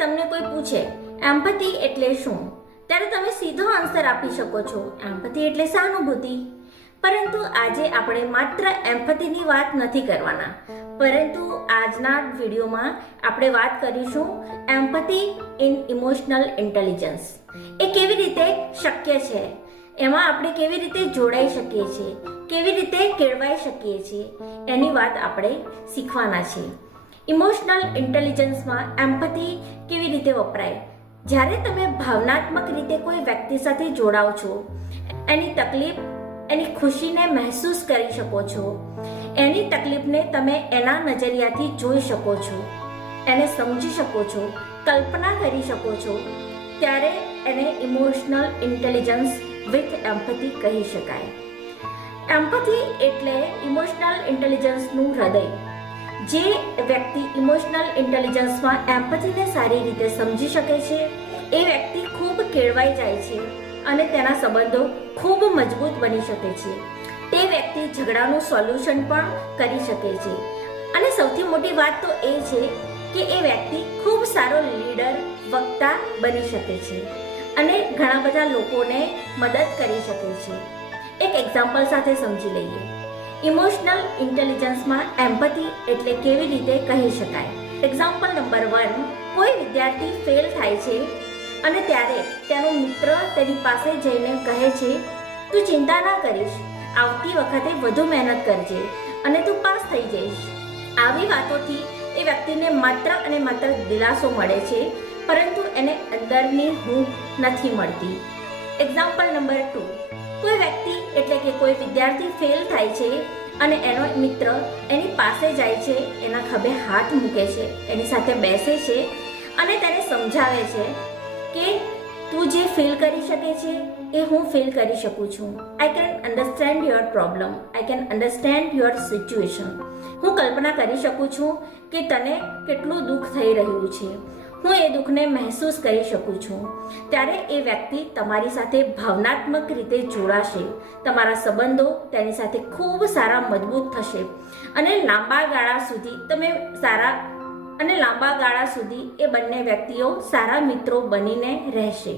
તમને કોઈ પૂછે એમ્પથી એટલે શું, ત્યારે તમે સીધો આન્સર આપી શકો છો, એમ્પથી એટલે સહાનુભૂતિ. પરંતુ આજે આપણે માત્ર એમ્પથીની વાત નથી કરવાના, પરંતુ આજના વિડીયોમાં આપણે વાત કરીશું એમ્પથી ઇન ઇમોશનલ ઇન્ટેલિજન્સ. એ કેવી રીતે શક્ય છે, એમાં આપણે કેવી રીતે જોડાઈ શકીએ છીએ, કેવી રીતે કેળવાઈ શકીએ છીએ, એની વાત આપણે શીખવાના છે. ઇમોશનલ ઇન્ટેલિજન્સમાં એમ્પથી કેવી રીતે વપરાય? જ્યારે તમે ભાવનાત્મક રીતે કોઈ વ્યક્તિ સાથે જોડાઓ છો, એની તકલીફ, એની ખુશીને મહેસૂસ કરી શકો છો, એની તકલીફને તમે એના નજરિયાથી જોઈ શકો છો, એને સમજી શકો છો, કલ્પના કરી શકો છો, ત્યારે એને ઇમોશનલ ઇન્ટેલિજન્સ વિથ એમ્પથી કહી શકાય. એમ્પથી એટલે ઇમોશનલ ઇન્ટેલિજન્સનું હૃદય. જે વ્યક્તિ ઇમોશનલ ઇન્ટેલિજન્સમાં એમ્પથીને સારી રીતે સમજી શકે છે, એ વ્યક્તિ ખૂબ કેળવાઈ જાય છે અને તેના સંબંધો ખૂબ મજબૂત બની શકે છે. તે વ્યક્તિ ઝઘડાનું સોલ્યુશન પણ કરી શકે છે. અને સૌથી મોટી વાત તો એ છે કે એ વ્યક્તિ ખૂબ સારો લીડર, વક્તા બની શકે છે અને ઘણા બધા લોકોને મદદ કરી શકે છે. એક એક્ઝામ્પલ સાથે સમજી લઈએ. ઇમોશનલ ઇન્ટેલિજન્સમાં એમ્પથી એટલે કેવી રીતે કહી શકાય. એક્ઝામ્પલ નંબર 1, કોઈ વિદ્યાર્થી ફેલ થાય છે અને ત્યારે તેનો મિત્ર તેની પાસે જઈને કહે છે, તું ચિંતા ના કરીશ, આવતી વખતે વધુ મહેનત કરજે અને તું પાસ થઈ જઈશ. આવી વાતોથી એ વ્યક્તિને માત્ર અને માત્ર દિલાસો મળે છે, પરંતુ એને અંદરની હૂંફ નથી મળતી. એક્ઝામ્પલ નંબર 2, કોઈ વ્યક્તિ એટલે કે કોઈ વિદ્યાર્થી ફેલ થાય છે અને એનો મિત્ર એની પાસે જાય છે, એના ખભે હાથ મૂકે છે, એની સાથે બેસે છે અને તેને સમજાવે છે કે તું જે ફીલ કરી શકે છે એ હું ફીલ કરી શકું છું. I can understand your problem, I can understand your situation. હું કલ્પના કરી શકું છું કે તને કેટલું દુઃખ થઈ રહ્યું છે, હું એ દુઃખને મહેસૂસ કરી શકું છું. ત્યારે એ વ્યક્તિ તમારી સાથે ભાવનાત્મક રીતે જોડાશે, તમારા સંબંધો તેની સાથે ખૂબ સારા મજબૂત થશે અને લાંબા ગાળા સુધી એ બંને વ્યક્તિઓ સારા મિત્રો બનીને રહેશે.